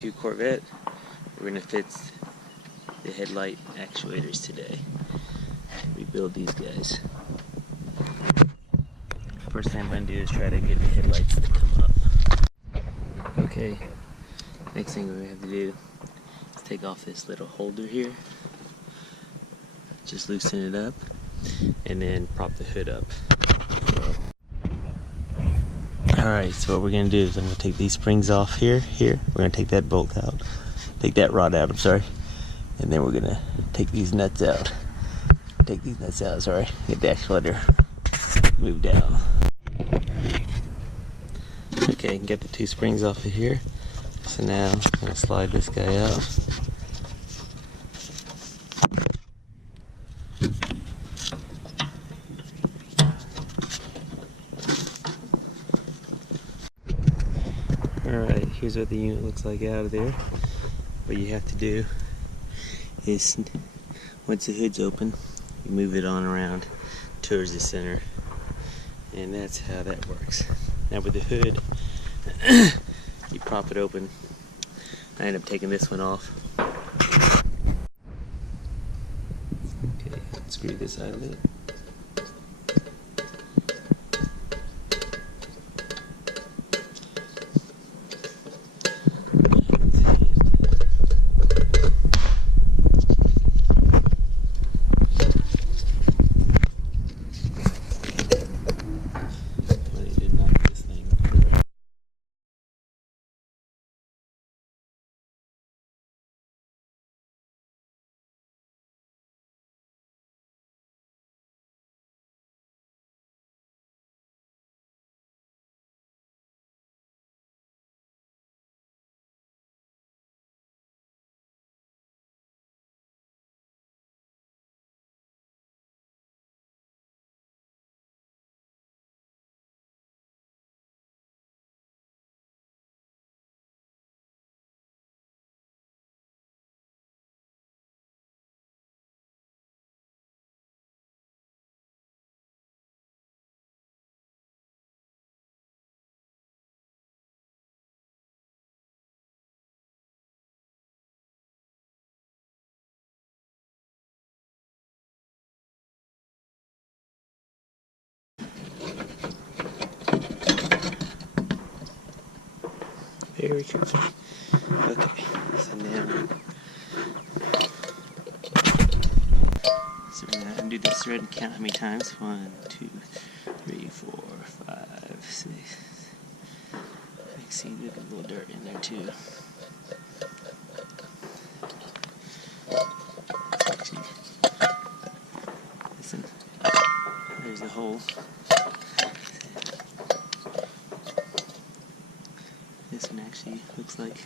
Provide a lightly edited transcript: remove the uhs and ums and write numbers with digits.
Corvette. We're going to fix the headlight actuators today. Rebuild these guys. First thing I'm going to do is try to get the headlights to come up. Okay, next thing we have to do is take off this little holder here. Just loosen it up and then prop the hood up. Alright, so what we're going to do is I'm going to take these springs off here. We're going to take that bolt out. Take that rod out, I'm sorry. And then we're going to take these nuts out. Get the actuator moved down. Okay, get the two springs off of here. So now I'm going to slide this guy out. Alright, here's what the unit looks like out of there. What you have to do is, once the hood's open, you move it on around towards the center. And that's how that works. Now with the hood, you prop it open. I end up taking this one off. Okay, screw this out of it. Very careful. Okay, so now we're gonna undo this thread and count how many times. 1, 2, 3, 4, 5, 6. I see there's a little dirt in there too. Actually, listen, there's the hole. This one actually looks like